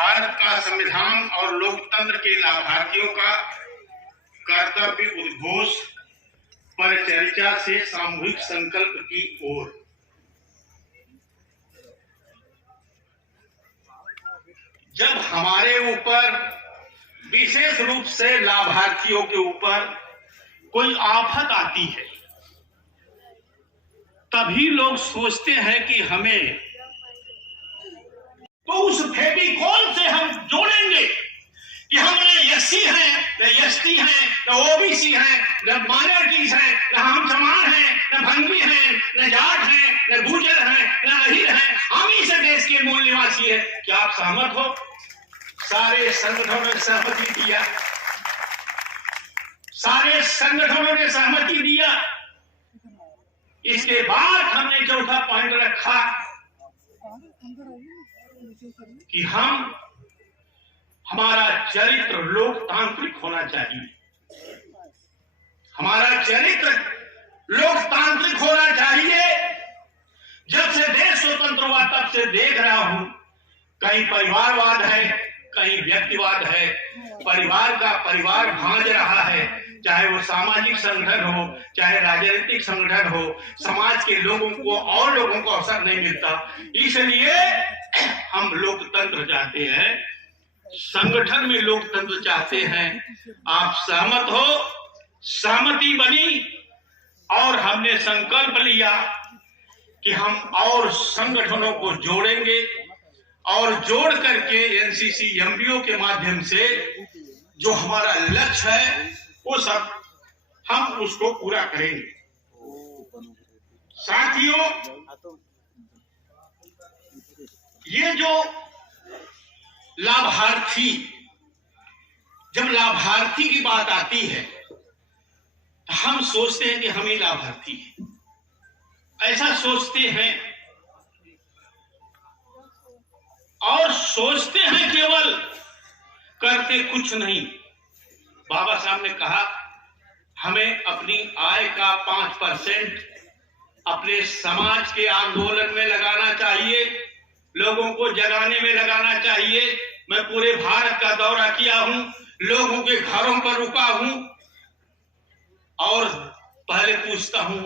भारत का संविधान और लोकतंत्र के लाभार्थियों का कर्तव्य उद्घोष पर चर्चा से सामूहिक संकल्प की ओर। जब हमारे ऊपर, विशेष रूप से लाभार्थियों के ऊपर कोई आफत आती है, तभी लोग सोचते हैं कि हमें तो उस फेविकॉल से हम जोड़ेंगे कि हम न एससी हैं, न एसटी हैं, न ओबीसी हैं, न माइनॉरिटीज हैं, न हम समान हैं, न भंगी हैं, न जाट हैं, न गुर्जर हैं, न अहीर हैं, हम ही से देश के मूल निवासी हैं। क्या आप सहमत हो? सारे संगठनों ने सहमति दिया, सारे संगठनों ने सहमति दिया। इसके बाद हमने चौथा पॉइंट रखा कि हमारा चरित्र लोकतांत्रिक होना चाहिए, हमारा चरित्र लोकतांत्रिक होना चाहिए। जब से देश स्वतंत्र हुआ तब से देख रहा हूं, कहीं परिवारवाद है, कहीं व्यक्तिवाद है, परिवार भांज रहा है, चाहे वो सामाजिक संगठन हो, चाहे राजनीतिक संगठन हो। समाज के लोगों को और लोगों को अवसर नहीं मिलता, इसलिए हम लोकतंत्र चाहते हैं, संगठन में लोकतंत्र चाहते हैं। आप सहमत हो? सहमति बनी और हमने संकल्प लिया कि हम और संगठनों को जोड़ेंगे और जोड़ करके एनसीसी एमबीओ के माध्यम से जो हमारा लक्ष्य है वो सब हम उसको पूरा करेंगे। साथियों, ये जो लाभार्थी, जब लाभार्थी की बात आती है तो हम सोचते हैं कि हम ही लाभार्थी हैं, ऐसा सोचते हैं और सोचते हैं, केवल करते कुछ नहीं। बाबा साहब ने कहा हमें अपनी आय का 5% अपने समाज के आंदोलन में लगाना चाहिए, लोगों को जगाने में लगाना चाहिए। मैं पूरे भारत का दौरा किया हूं, लोगों के घरों पर रुका हूं और पहले पूछता हूं,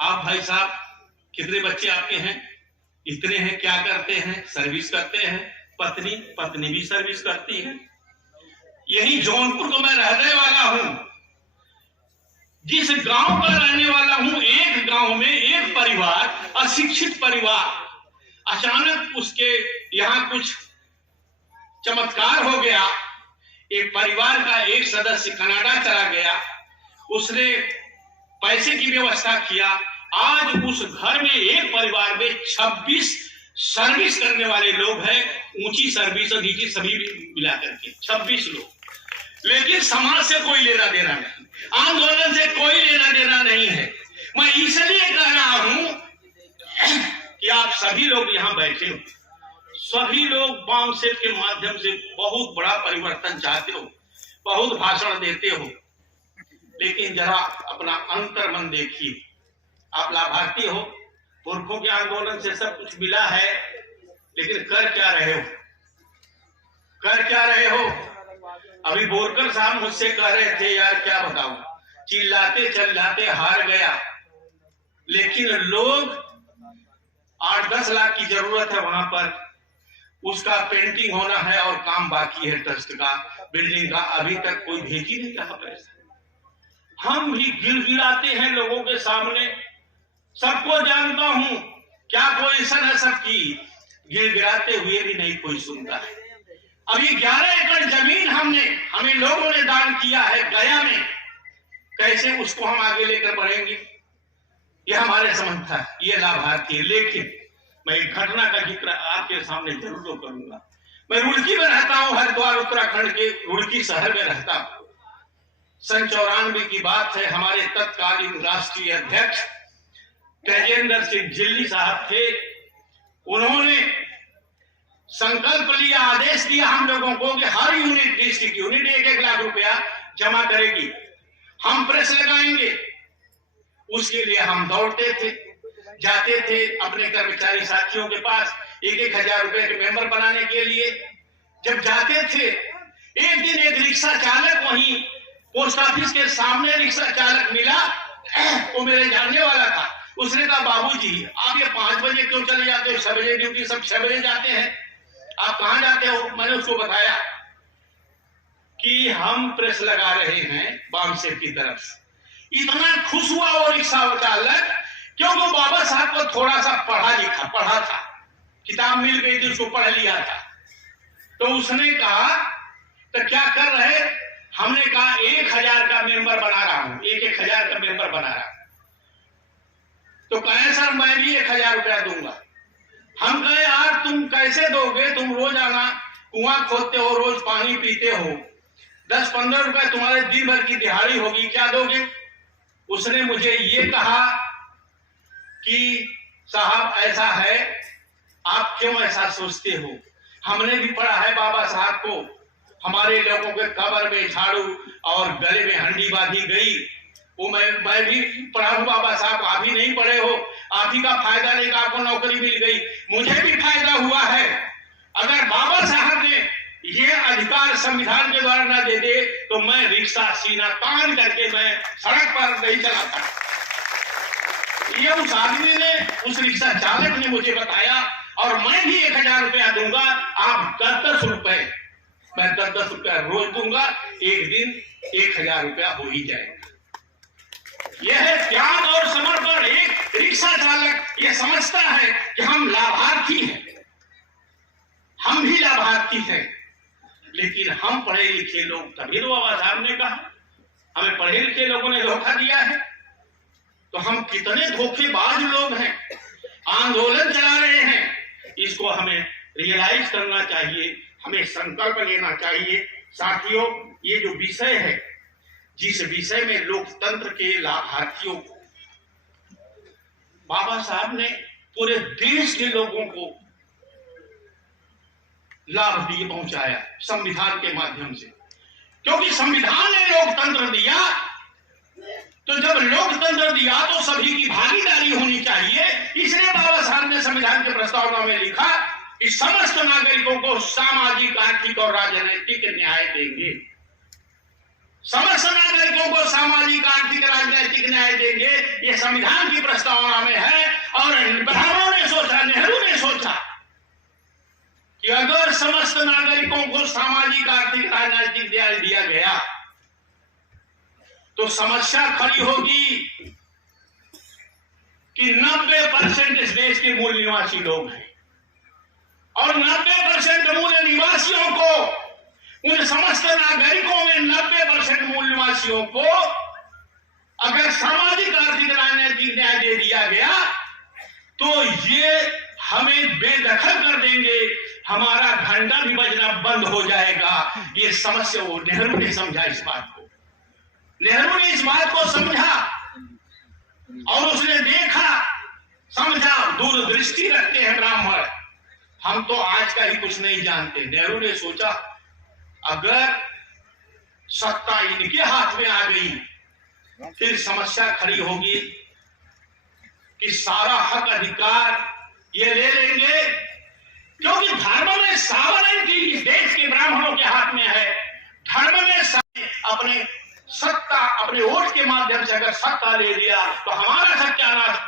आप भाई साहब कितने बच्चे आपके हैं? इतने हैं। क्या करते हैं? सर्विस करते हैं। पत्नी भी सर्विस करती है। यही जौनपुर को मैं रहने वाला हूं, जिस गांव का रहने वाला हूं, एक गांव में एक परिवार, अशिक्षित परिवार, अचानक उसके यहां कुछ चमत्कार हो गया। एक परिवार का एक सदस्य कनाडा चला गया, उसने पैसे की व्यवस्था किया। आज उस घर में, एक परिवार में 26 सर्विस करने वाले लोग हैं, ऊंची सर्विस और नीची सभी मिला करके 26 लोग। लेकिन समाज से कोई लेना देना नहीं, आंदोलन से कोई लेना देना नहीं है। मैं इसलिए कह रहा हूं कि आप सभी लोग यहां बैठे हो, सभी लोग बाम सेट के माध्यम से बहुत बड़ा परिवर्तन चाहते हो, बहुत भाषण देते हो, लेकिन जरा अपना अंतर्मन देखिए। आप लाभार्थी हो, पुरखों के आंदोलन से सब कुछ मिला है, लेकिन कर क्या रहे हो? कर क्या रहे हो? अभी बोरकर साहब मुझसे कह रहे थे, यार क्या बताऊं, चिल्लाते चिल्लाते हार गया। लेकिन लोग 8-10 लाख की जरूरत है वहां पर, उसका पेंटिंग होना है और काम बाकी है ट्रस्ट का, बिल्डिंग का, अभी तक कोई भेज ही नहीं रहा पैसा। हम भी गिड़गिड़ाते हैं लोगों के सामने, सबको जानता हूं, क्या पोजीशन है सबकी, गिड़गिड़ाते हुए भी नहीं कोई सुनता है। अभी 11 एकड़ जमीन हमें लोगों ने दान किया है गया में, कैसे उसको हम आगे लेकर बढ़ेंगे? ये हमारे समझ था, ये लाभार्थी है। लेकिन मैं एक घटना का जिक्र आपके सामने जरूर करूंगा। मैं रुड़की में रहता हूं, हरिद्वार उत्तराखंड के रुड़की शहर में रहता हूं। सन 94 की बात है, हमारे तत्कालीन राष्ट्रीय अध्यक्ष तेजेंद्र सिंह जिल्ली साहब थे। उन्होंने संकल्प लिया, आदेश दिया हम लोगों को कि हर यूनिट, डिस्ट्रिक्ट यूनिट 1-1 लाख रुपया जमा करेगी, हम प्रेस लगाएंगे। उसके लिए हम दौड़ते थे, जाते थे अपने कर्मचारी साथियों के पास, 1-1 हजार रुपए के मेंबर बनाने के लिए। जब जाते थे, एक दिन एक रिक्शा चालक वहीं पोस्ट ऑफिस के सामने रिक्शा चालक मिला, वो मेरे जानने वाला था। उसने कहा, बाबूजी आप ये 5 बजे क्यों चले जाते हो? सवेरे ड्यूटी सब 6 बजे जाते हैं, आप कहां जाते हो? मैंने उसको बताया कि हम प्रेस लगा रहे हैं बामसेठ की तरफ से। इतना खुश हुआ वो रिक्शा चालक, क्योंकि बाबा साहब को थोड़ा सा पढ़ा था, किताब मिल गई थी, उसको पढ़ लिया था। तो उसने कहा, तो क्या कर रहे? हमने कहा 1000 का मेंबर बना रहा हूं, 1000 का मेंबर बना रहा हूं। तो कहे, सर मैं भी 1000 रुपया दूंगा। हम कहे, यार तुम कैसे दोगे? तुम रोज आना कुआं खोदते हो, रोज पानी पीते हो, 10-15 रुपए तुम्हारे दिन भर की दिहाड़ी होगी, क्या दोगे? उसने मुझे ये कहा कि साहब ऐसा है, आप क्यों ऐसा सोचते हो? हमने भी पढ़ा है बाबा साहब को, हमारे लोगों के कब्र में झाड़ू और गले में हंडी बांधी गई, वो मैं भी पढ़ा हूं बाबा साहब, आप ही नहीं पढ़े हो, आप ही का फायदा लेकर आपको नौकरी मिल गई, मुझे भी फायदा हुआ है। अगर बाबा साहब ने ये अधिकार संविधान के द्वारा न दे दे तो मैं रिक्शा सीना तान करके मैं सड़क पर नहीं चलाता। ये उस आदमी ने, उस रिक्शा चालक ने मुझे बताया, और मैं भी 1000 रुपया दूंगा, आप 10-10 रुपए, मैं 10-10 रुपया रोज दूंगा, एक दिन 1000 रुपया हो ही जाएगा। यह है त्याग और समर्पण। एक रिक्शा चालक ये समझता है कि हम लाभार्थी हैं, हम भी लाभार्थी हैं, लेकिन हम पढ़े लिखे लोग, तभी तो बाबा साहब ने कहा हमें पढ़े लिखे लोगों ने धोखा दिया है। तो हम कितने धोखेबाज लोग हैं, आंदोलन चला रहे हैं, इसको हमें रियलाइज करना चाहिए, हमें संकल्प लेना चाहिए। साथियों, ये जो विषय है, जिस विषय में लोकतंत्र के लाभार्थियों को बाबा साहब ने पूरे देश के लोगों को लाभ दिए, पहुंचाया संविधान के माध्यम से, क्योंकि संविधान ने लोकतंत्र दिया। तो जब लोकतंत्र दिया तो सभी की भागीदारी होनी चाहिए। इसलिए बाबा साहब ने संविधान के प्रस्तावना में लिखा कि समस्त नागरिकों को सामाजिक, आर्थिक और राजनीतिक न्याय देंगे। समस्त नागरिकों को सामाजिक, आर्थिक, राजनीतिक न्याय देंगे, ये संविधान की प्रस्तावना में है। और ब्राह्मणों ने सोचा, नेहरू ने सोचा कि अगर समस्त नागरिकों को सामाजिक, आर्थिक, राजनीतिक न्याय दिया गया तो समस्या खड़ी होगी कि 90% इस देश के मूल निवासी लोग हैं, और 90% मूल निवासियों को, उन समस्त नागरिकों में 90% मूल निवासियों को अगर सामाजिक, आर्थिक, राजनीतिक न्याय दे दिया गया तो ये हमें बेदखल कर देंगे, हमारा घंटा भी बजना बंद हो जाएगा। ये समस्या, वो नेहरू ने समझा इस बात को, नेहरू ने इस बात को समझा और उसने देखा, समझा। दूरदृष्टि रखते हैं ब्राह्मण, हम तो आज का ही कुछ नहीं जानते। नेहरू ने सोचा अगर सत्ता इनके हाथ में आ गई फिर समस्या खड़ी होगी कि सारा हक अधिकार ये ले लेंगे, क्योंकि धर्म में सावरंटी इस देश के ब्राह्मणों के हाथ में है। धर्म में अपने सत्ता, अपने वोट के माध्यम से अगर सत्ता ले लिया तो हमारा सत्यानाश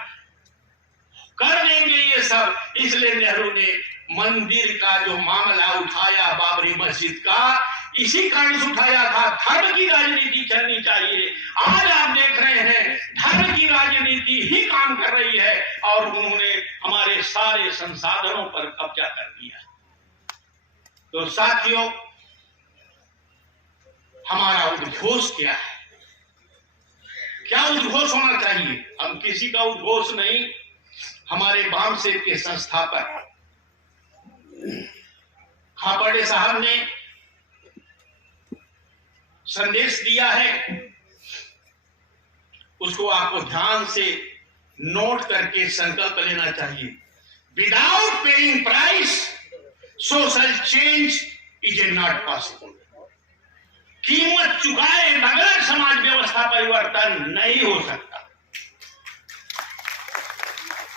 कर देंगे ये सब। इसलिए नेहरू ने मंदिर का जो मामला उठाया, बाबरी मस्जिद का, इसी कारण से उठाया था। धर्म की राजनीति चलनी चाहिए। आज आप देख रहे हैं धर्म की राजनीति ही काम कर रही है और उन्होंने हमारे सारे संसाधनों पर कब्जा कर दिया। तो साथियों, हमारा उद्घोष क्या है? क्या उद्घोष होना चाहिए? हम किसी का उद्घोष नहीं, हमारे बामसेठ के संस्थापक खापर्डे साहब ने संदेश दिया है, उसको आपको ध्यान से नोट करके संकल्प लेना चाहिए। Without paying price social change is a not possible. कीमत चुकाए बगैर समाज व्यवस्था परिवर्तन नहीं हो सकता।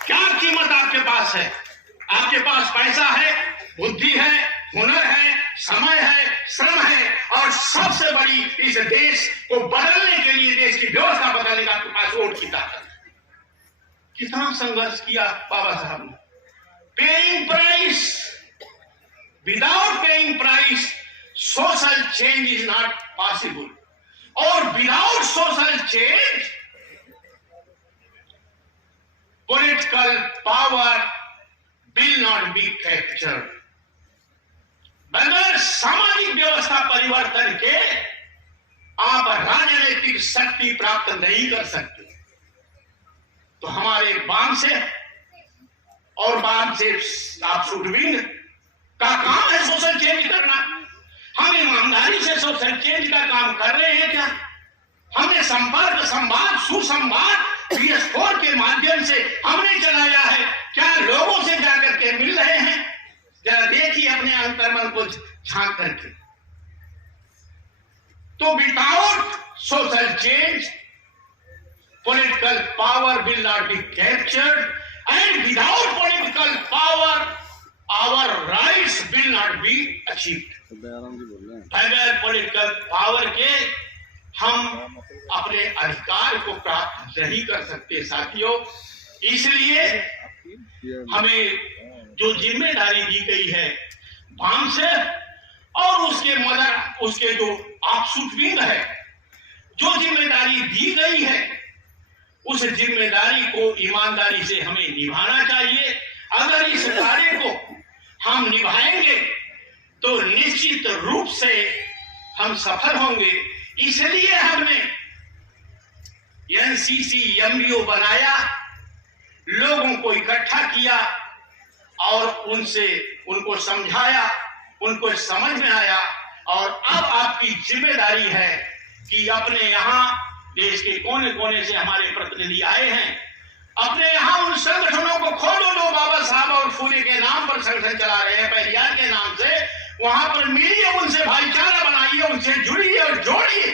क्या कीमत आपके पास है? आपके पास पैसा है, बुद्धि है, हुनर है, इस देश को बदलने के लिए, देश की व्यवस्था बदलने का आपके पास वोट की ताकत है। कितना संघर्ष किया बाबा साहब ने। Paying price, without paying price social change is not possible, और without social change political power will not be captured. बगैर सामाजिक व्यवस्था परिवर्तन के आप राजनीतिक शक्ति प्राप्त नहीं कर सकते। तो हमारे बाम से और बाम से आप शुटविंग का काम है सोशल चेंज करना। हम ईमानदारी से सोशल चेंज का काम कर रहे हैं क्या? हमने संपर्क, संवाद, सुसंवाद PS4 के माध्यम से हमने चलाया है क्या? लोगों से जाकर के मिल रहे हैं? जरा देखिए अपने अंतर्मन को झांक करके। तो without social change political power will not be captured, and without political power our rights will not be achieved. बगैर पॉलिटिकल पावर के हम अपने अधिकार को प्राप्त नहीं कर सकते साथियों। इसलिए हमें जो जिम्मेदारी दी गई है बाम से और उसके जो ऑफशूट विंग है, जो जिम्मेदारी दी गई है उस जिम्मेदारी को ईमानदारी से हमें निभाना चाहिए। अगर इस कार्य को हम निभाएंगे तो निश्चित रूप से हम सफल होंगे। इसलिए हमने NCC MBO बनाया, लोगों को इकट्ठा किया और उनको समझाया, उनको समझ में आया। और अब आपकी जिम्मेदारी है कि अपने यहाँ देश के कोने कोने से हमारे प्रतिनिधि आए हैं, अपने यहाँ उन संगठनों को खोलो। जो बाबा साहब और फूले के नाम पर संगठन चला रहे हैं, पेरियार के नाम से, वहां पर मिलिए, उनसे भाईचारा बनाइए, उनसे जुड़िए और जोड़िए,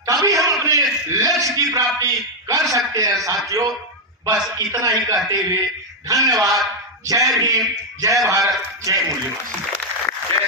तभी हम अपने लक्ष्य की प्राप्ति कर सकते हैं साथियों। बस इतना ही कहते हुए धन्यवाद। जय भीम, जय भारत, जय मूल्यवान, जय